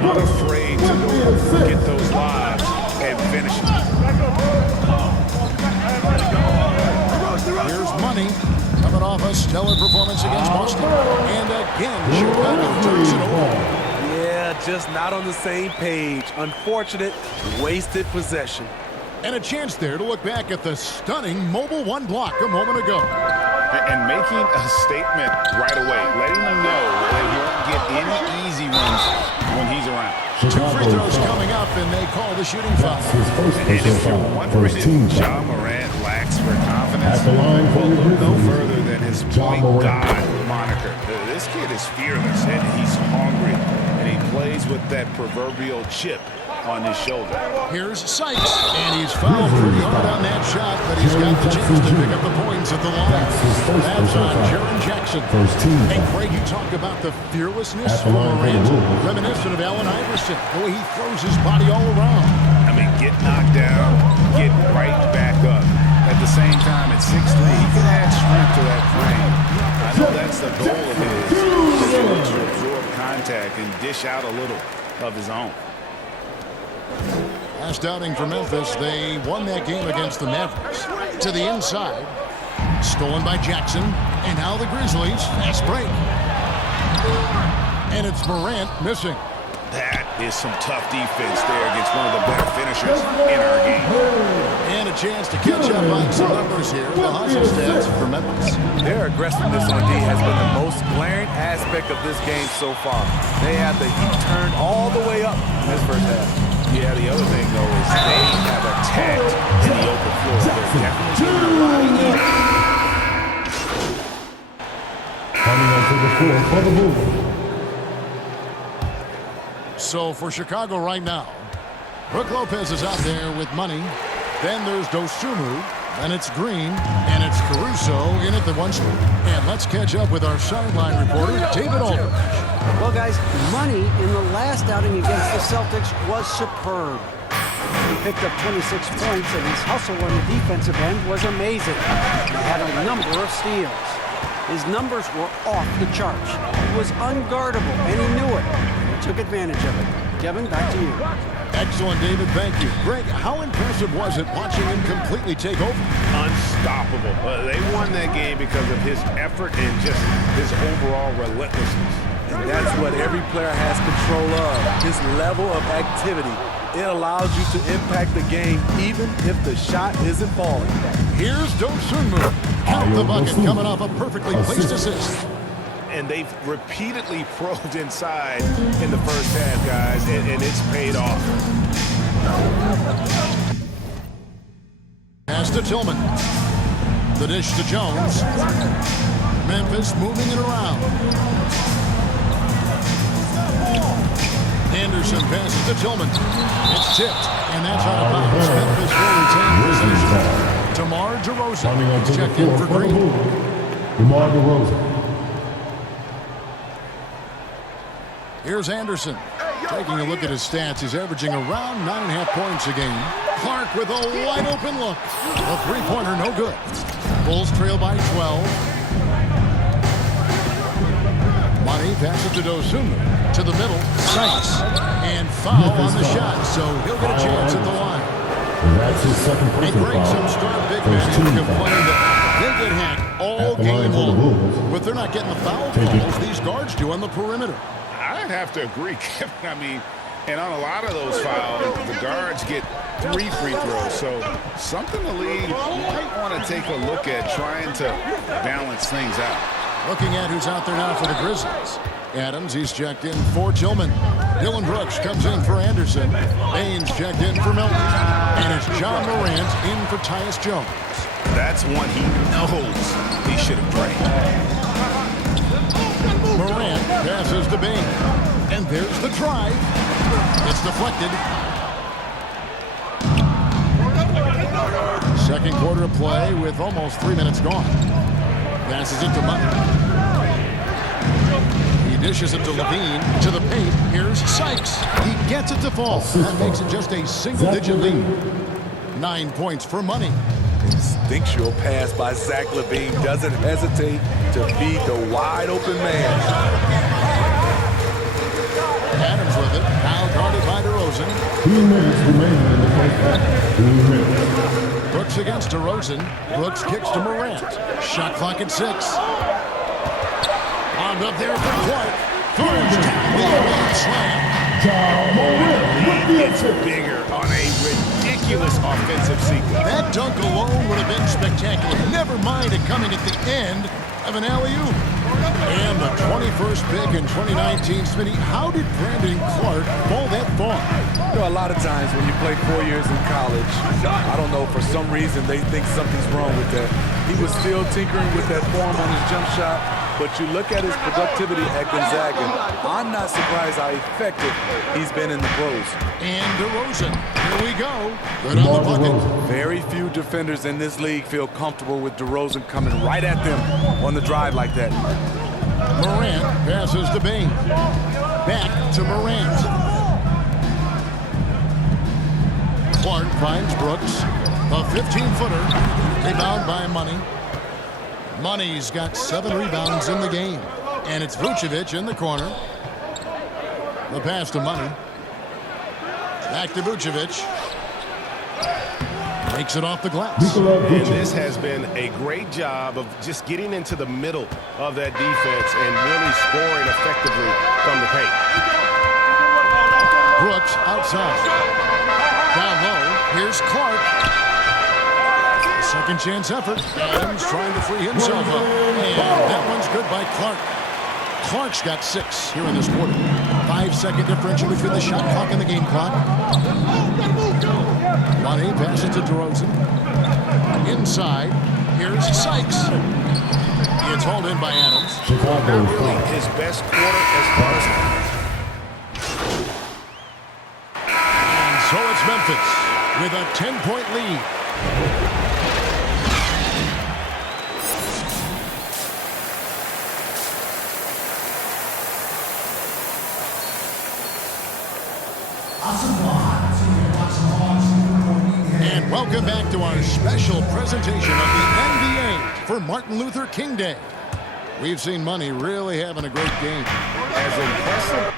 unafraid to go get those lives and finish it. Here's Money coming off a stellar performance against Boston. And again, Chicago turns it over. Yeah, just not on the same page. Unfortunate, wasted possession. And a chance there to look back at the stunning Mobile One block a moment ago. And making a statement right away, letting them know that he won't get any easy ones when he's around. 2 free throws coming up, and they call the shooting foul. And if you're wondering if Ja Morant lacks for confidence, well, look no further than his point guard moniker. This kid is fearless, and he's hungry, and he plays with that proverbial chip on his shoulder. Here's Sykes, and he's fouled pretty hard on that shot, but he's got the chance to pick up the points at the line. That's on Jaren Jackson. And Greg, you talk about the fearlessness from Morant, reminiscent of Allen Iverson, the way he throws his body all around. I mean, get knocked down, get right back up. At the same time, at 6'3", he can add strength to that frame. I know that's the goal of his, to absorb contact and dish out a little of his own. Last outing for Memphis, they won that game against the Mavericks. To the inside, stolen by Jackson, and now the Grizzlies, fast break. And it's Morant missing. That is some tough defense there against one of the better finishers in our game. And a chance to catch up on some numbers here. The hustle stats for Memphis. Their aggressiveness on D has been the most glaring aspect of this game so far. They have the heat turned all the way up in this first half. Yeah, the other thing, though, is they have attacked in the open floor. They're definitely getting a lot of heat. Coming onto the floor for the move. So for Chicago right now, Brook Lopez is out there with Money. Then there's Dosunmu, and it's Green, and it's Caruso in at the 1 spot. And let's catch up with our sideline reporter, David Aldridge. Well, guys, Money in the last outing against the Celtics was superb. He picked up 26 points, and his hustle on the defensive end was amazing. He had a number of steals. His numbers were off the charts. He was unguardable, and he knew it. He took advantage of it. Kevin, back to you. Excellent, David. Thank you. Greg, how impressive was it watching him completely take over? Unstoppable. They won that game because of his effort and just his overall relentlessness. And that's what every player has control of, his level of activity. It allows you to impact the game even if the shot isn't falling. Here's Dosunmu. Count the bucket coming off a perfectly placed assist. And they've repeatedly probed inside in the first half, guys, and it's paid off. Pass to Tillman. The dish to Jones. Memphis moving it around. Anderson passes to Tillman. It's tipped, and that's out of bounds. Memphis will retain possession. DeMar DeRozan checked in for Green. DeMar DeRozan. Here's Anderson. Taking a look at his stats, he's averaging around 9.5 points a game. Clark with a wide open look. A three-pointer, no good. Bulls trail by 12. Money passes to Dosunmu. To the middle, Sykes. And foul on the shot, so he'll get a chance at the line. That's his second personal And Greg, some star big men complain that they get hacked all game long. But they're not getting the foul calls these guards do on the perimeter. I'd have to agree, Kevin. I mean, and on a lot of those fouls, the guards get 3 free throws. So something the league might want to take a look at, trying to balance things out. Looking at who's out there now for the Grizzlies. Adams, he's checked in for Tillman. Dylan Brooks comes in for Anderson. Baines checked in for Milton. And it's John Morant in for Tyus Jones. That's one he knows he should have played. Morant passes to Baines. And there's the drive. It's deflected. Second quarter of play with almost 3 minutes gone. Passes it to Money. He dishes it to Levine. To the paint. Here's Sykes. He gets it to fall. That makes it just a single-digit lead. 9 points for Money. Instinctual pass by Zach LaVine doesn't hesitate to feed the wide open man. Adams with it. DeRozan. 2 minutes remaining in the first half. 2 minutes. Brooks against DeRozan. Brooks kicks to Morant. Shot clock at 6. Armed up there for Clark. Throws down the long slam. It's bigger on a ridiculous offensive sequence. That dunk alone would have been spectacular. Never mind it coming at the end of an alley-oop. And the 21st pick in 2019. Smitty, how did Brandon Clark fall that far? You know, a lot of times when you play 4 years in college, I don't know, for some reason they think something's wrong with that. He was still tinkering with that form on his jump shot, but you look at his productivity at Gonzaga, I'm not surprised how effective he's been in the pros. And DeRozan, here we go. Good on the bucket. Very few defenders in this league feel comfortable with DeRozan coming right at them on the drive like that. Morant passes to Bain. Back to Morant. Clark finds Brooks. A 15-footer. Rebound by Money. Money's got 7 rebounds in the game. And it's Vucevic in the corner. The pass to Money. Back to Vucevic. Makes it off the glass. And this has been a great job of just getting into the middle of that defense and really scoring effectively from the paint. Brooks outside. Down low. Here's Clark. Second chance effort. Adams trying to free himself up. And that one's good by Clark. Clark's got 6 here in this quarter. 5-second differential between the shot clock and the game clock. Money passes to DeRozan. Inside. Here's Sykes. It's hauled in by Adams. Not really his best quarter as far as... And so it's Memphis with a 10-point lead. And welcome back to our special presentation of the NBA for Martin Luther King Day. We've seen Money really having a great game. As impressive.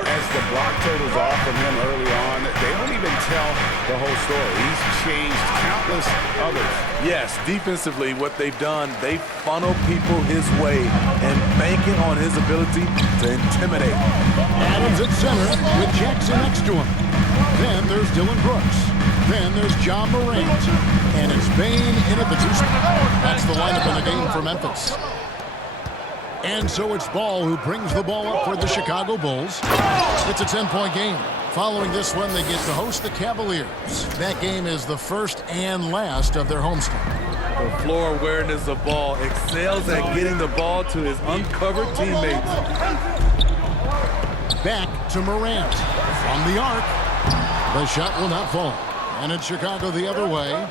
As the block totals off from him early on, they don't even tell the whole story. He's changed countless others. Yes, defensively, what they've done, they funnel people his way and banking on his ability to intimidate. Adams at center with Jackson next to him. Then there's Dylan Brooks. Then there's John Morant. And it's Bain in at the 2 spot. That's the lineup in the game for Memphis. And so it's Ball who brings the ball up for the Chicago Bulls. It's a 10-point game. Following this one, they get to host the Cavaliers. That game is the first and last of their homestand. The floor awareness of Ball excels at getting the ball to his uncovered teammates. Back to Morant. From the arc. The shot will not fall. And it's Chicago the other way.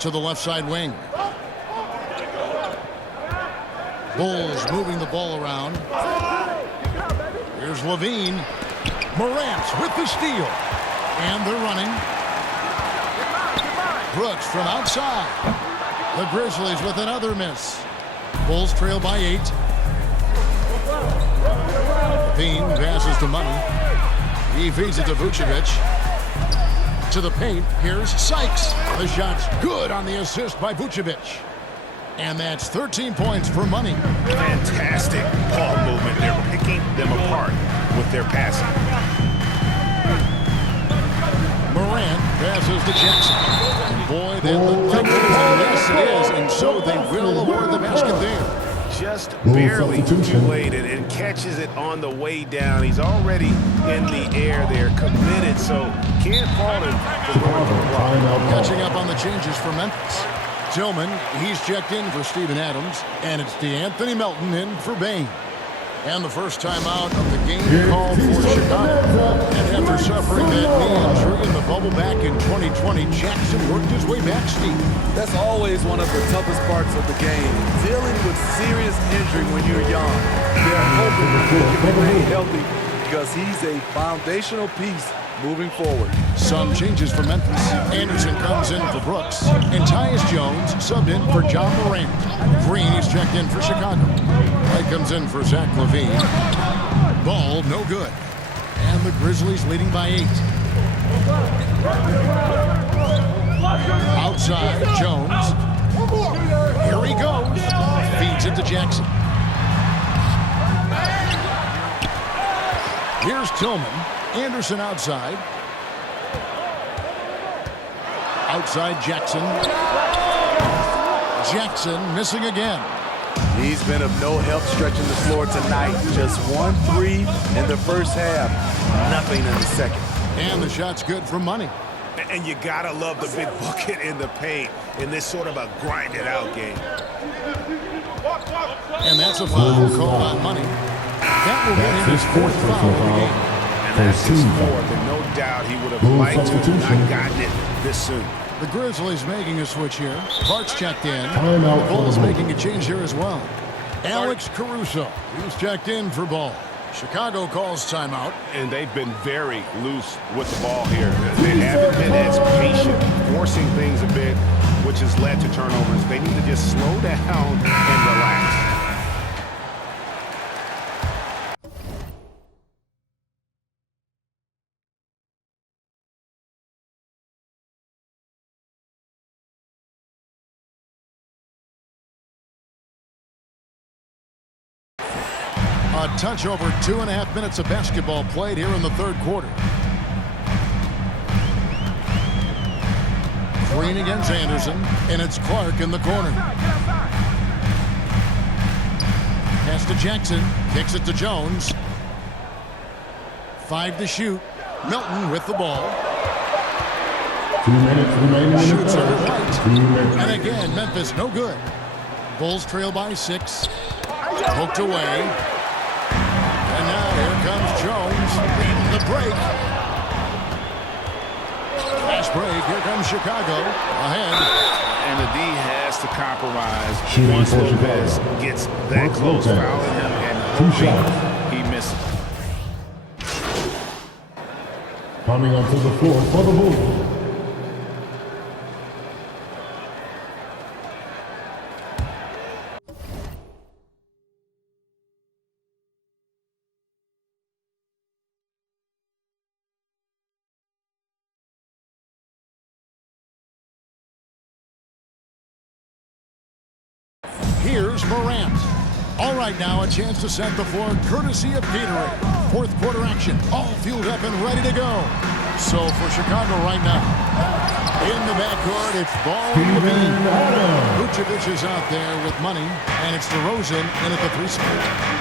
To the left side wing. Bulls moving the ball around. Here's Levine. Morant with the steal. And they're running. Brooks from outside. The Grizzlies with another miss. Bulls trail by 8. Levine passes to Money. He feeds it to Vucevic. To the paint. Here's Sykes. The shot's good on the assist by Vucevic. And that's 13 points for Money. Fantastic ball movement. They're picking them apart with their passing. Morant passes to Jackson. And boy, that looked like it is. And yes, it is. And so they will award the basket there. Just barely too late and catches it on the way down. He's already in the air there, committed, so can't fault him for going to the block. Catching up on the changes for Memphis. Tillman, he's checked in for Steven Adams, and it's DeAnthony Melton in for Bain. And the first time out of the game called for Chicago. And after suffering that knee injury in the bubble back in 2020, Jackson worked his way back steep. That's always one of the toughest parts of the game, dealing with serious injury when you're young. They're hoping that he can remain healthy because he's a foundational piece moving forward. Some changes for Memphis. Anderson comes in for Brooks. And Tyus Jones subbed in for John Morant. Green is checked in for Chicago. Wright comes in for Zach LaVine. Ball, no good. And the Grizzlies leading by 8. Outside, Jones. Here he goes. Feeds it to Jackson. Here's Tillman. Anderson outside. Outside Jackson. Jackson missing again. He's been of no help stretching the floor tonight. Just 1-3 in the first half. Nothing in the second. And the shot's good for money. And you gotta love the big bucket in the paint in this sort of a grind-it-out game. And that's a foul called on money. That will get him his 4th foul of the game. And that's his 4th, and no doubt he would have liked to have not gotten it this soon. The Grizzlies making a switch here. Clark's checked in. The Bulls making a change here as well. Alex Caruso, he's checked in for Ball. Chicago calls timeout. And they've been very loose with the ball here. They haven't been as patient, forcing things a bit, which has led to turnovers. They need to just slow down and relax. A touch over 2.5 minutes of basketball played here in the 3rd quarter. Green against Anderson, and it's Clark in the corner. Pass to Jackson, kicks it to Jones. 5 to shoot. Milton with the ball. 2 minutes remaining. Shoots on the right. And again, Memphis no good. Bulls trail by 6. Poked away. And now here comes Jones leading the break. Fast break. Here comes Chicago ahead. And the D has to compromise Shooting once for Lopez Chicago. gets that close, Lopez. fouling him, and 2 shots. he misses. Coming onto the floor for the Bulls. Here's Morant. All right, now a chance to set the floor courtesy of Gatorade. 4th quarter action, all fueled up and ready to go. So for Chicago right now, in the backcourt, it's Ball and LaVine. Vucevic is out there with money, and it's DeRozan in at the 3 spot.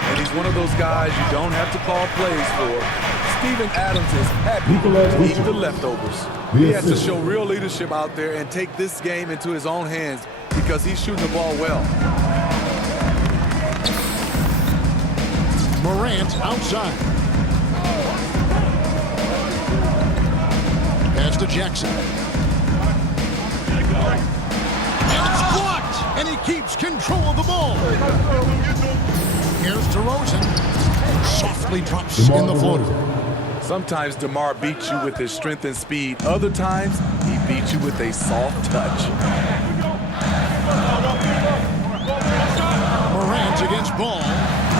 And he's one of those guys you don't have to call plays for. Steven Adams is happy to eat the leftovers. He has to show real leadership out there and take this game into his own hands because he's shooting the ball well. Morant outside. Pass to Jackson. And it's blocked. And he keeps control of the ball. Here's DeRozan. Softly drops in the floater. Sometimes DeMar beats you with his strength and speed. Other times, he beats you with a soft touch. Morant against Ball.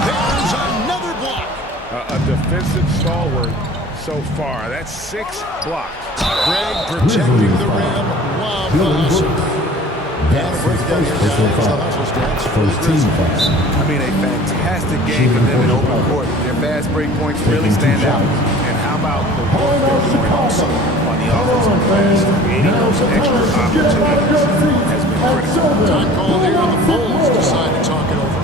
There's another block. A defensive stalwart so far. That's 6 blocks. Greg protecting the rim. Lob the hustle. And a breakdown here down the hustle stats. First team foul. I mean, a fantastic game for them in open court. Their fast break points really stand out. And how about the work they're doing also on the offensive glass, creating those extra opportunities has been critical. Time called here, and the Bulls decide to talk it over.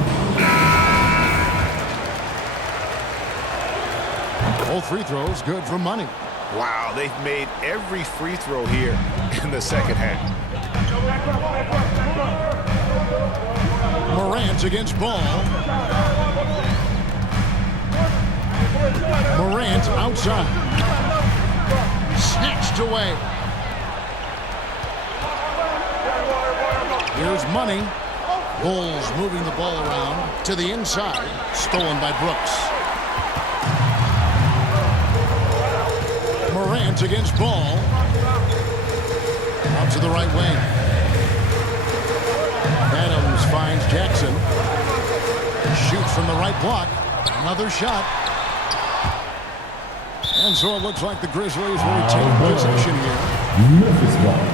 All free throws good for money. Wow, they've made every free throw here in the second half. Morant against Ball. Morant outside. Snatched away. Here's money. Bulls moving the ball around to the inside. Stolen by Brooks. Morant against Ball. Out to the right wing. Adams finds Jackson. Shoots from the right block. Another shot. And so it looks like the Grizzlies will retain possession here. Memphis ball.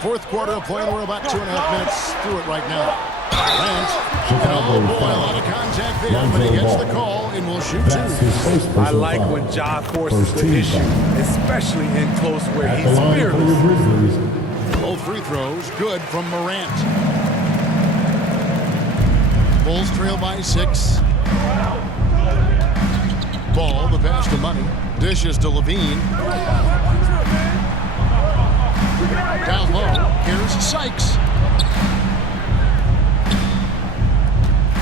Fourth quarter of play. We're about 2.5 minutes through it right now. Grant. Chicago Oh boy, a foul. lot of contact there, but he Lonzo gets Ball. the call and will shoot That's two. his first I personal like foul. when Ja forces First the team issue, foul. especially in close where At the he's line for the fearless. Grizzlies. Both free throws good from Morant. Bulls trail by 6. Ball, the pass to Money. Dishes to Levine. Down low. Here's Sykes.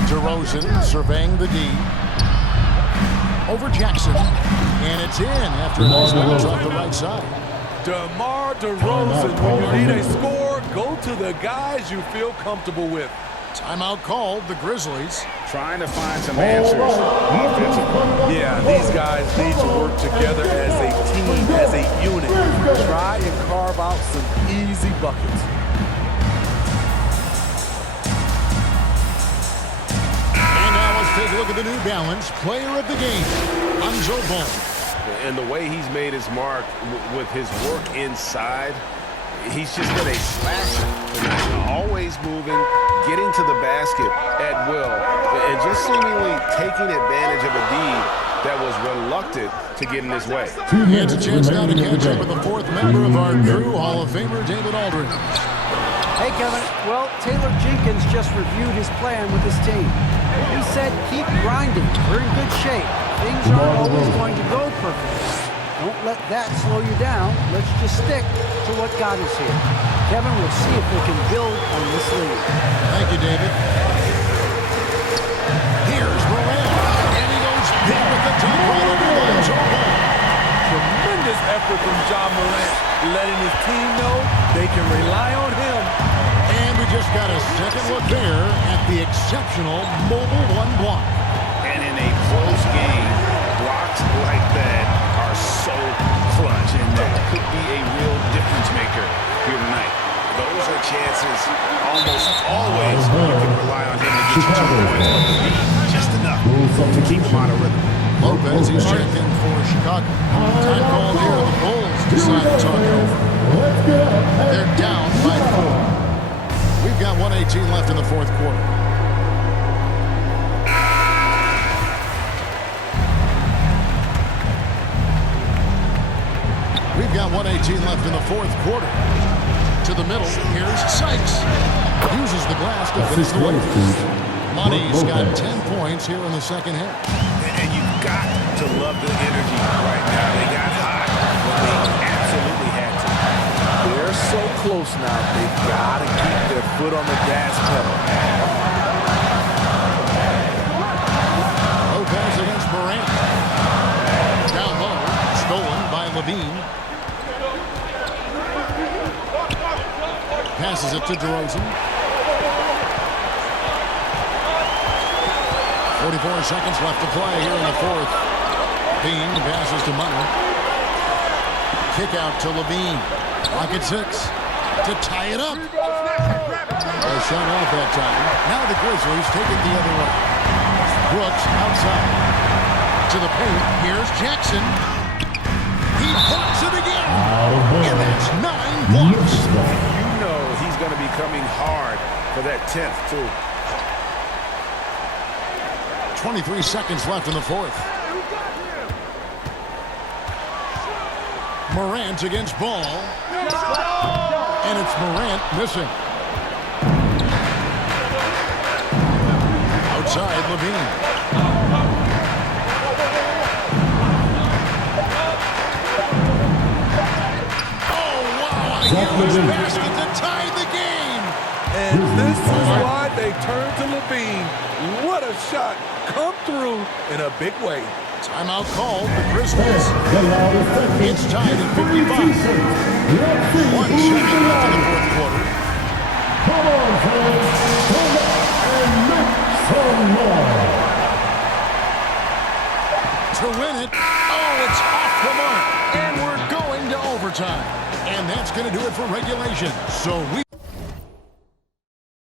DeRozan surveying the D. Over Jackson. And it's in after it was off the right side. DeMar DeRozan, when you need a score, go to the guys you feel comfortable with. Timeout called, the Grizzlies. Trying to find some answers offensively. Yeah, these guys need to work together as a team, as a unit. Try and carve out some easy buckets. And now let's take a look at the New Balance player of the game, Lonzo Ball. And the way he's made his mark with his work inside, he's just been a slasher. Always moving, getting to the basket at will, and just seemingly taking advantage of a D that was reluctant to get in his way. 2 He has a minutes chance now to remaining in catch the up with game. the fourth member of our crew, Hall of Famer David Aldridge. Hey, Kevin. Well, Taylor Jenkins just reviewed his plan with his team. He said keep grinding. We're in good shape. Things aren't always going to go perfect. Don't let that slow you down. Let's just stick to what got us here. Kevin, we'll see if we can build on this lead. Thank you, David. Here's Morant. And he goes deep with the top right over Lonzo Ball. Tremendous effort from Ja Morant, letting his team know they can rely on him. And we just got a second look there at the exceptional mobile one block. And in a close game, blocks like that are so clutch, and that could be a real difference maker here tonight. Those are chances almost always you can rely on him to get you 2 points. Just enough to keep him on a rhythm. Lopez, he's checked in for Chicago. Time called here. The Bulls decide to talk it over. They're down by 4. We've got 1:18 left in the fourth quarter. We've got 1:18 left in the fourth quarter. To the middle, here's Sykes. Uses the glass to finish the way. Money's got 10 points here in the second half. And you've got to love the energy right now. They got hot when they absolutely had to. They're so close now. They've got to keep their foot on the gas pedal. Lopez against Morant. Down low, stolen by Levine. Passes it to DeRozan. 44 seconds left to play here in the fourth. Bean passes to Money. Kick out to Levine. Clock at 6 to tie it up. A shot off that time. Now the Grizzlies take it the other way. Brooks outside. To the paint. Here's Jackson. He blocks it again. And that's 9 blocks. You know he's going to be coming hard for that 10th, too. 23 seconds left in the fourth. Morant against Ball. And it's Morant missing. Outside, Levine. Oh, wow. A huge basket to tie the game. And this is why they turn to Levine. What a shot. Come through in a big way. Timeout called. The Grizzlies. It's tied at 55. 1 second left in the fourth quarter. Come on, fans. Come on and make some noise. To win it. Oh, Oh, it's off the mark. And we're going to overtime. And that's going to do it for regulation. So we